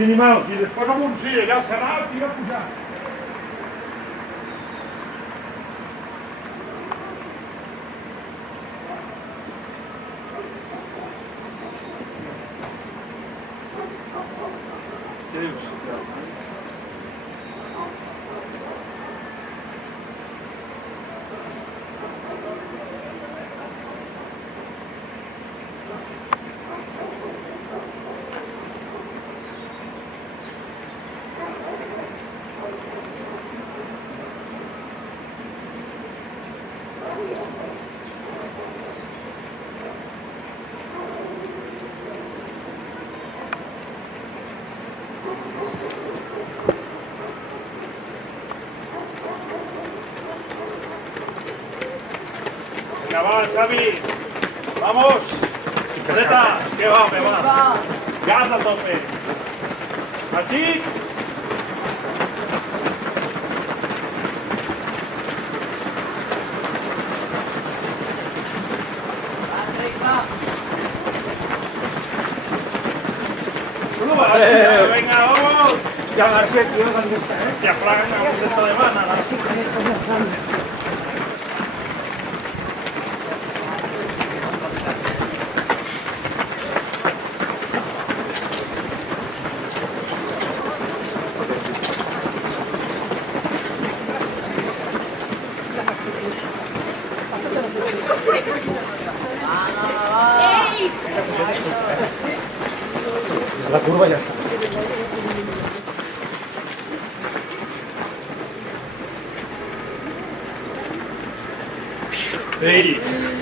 Minimals, i després amb un sí, allà serà, tira a pujar. Què dius? Venga, va, Xavi. Vamos. Dreta, que va, me va. Gas a tope. Machic. Venga, vamos. Ya García, tío, ¿dónde está? Ya flagan a esta de mana. Así con esto no cambia. Desde la curva ya está. Ei!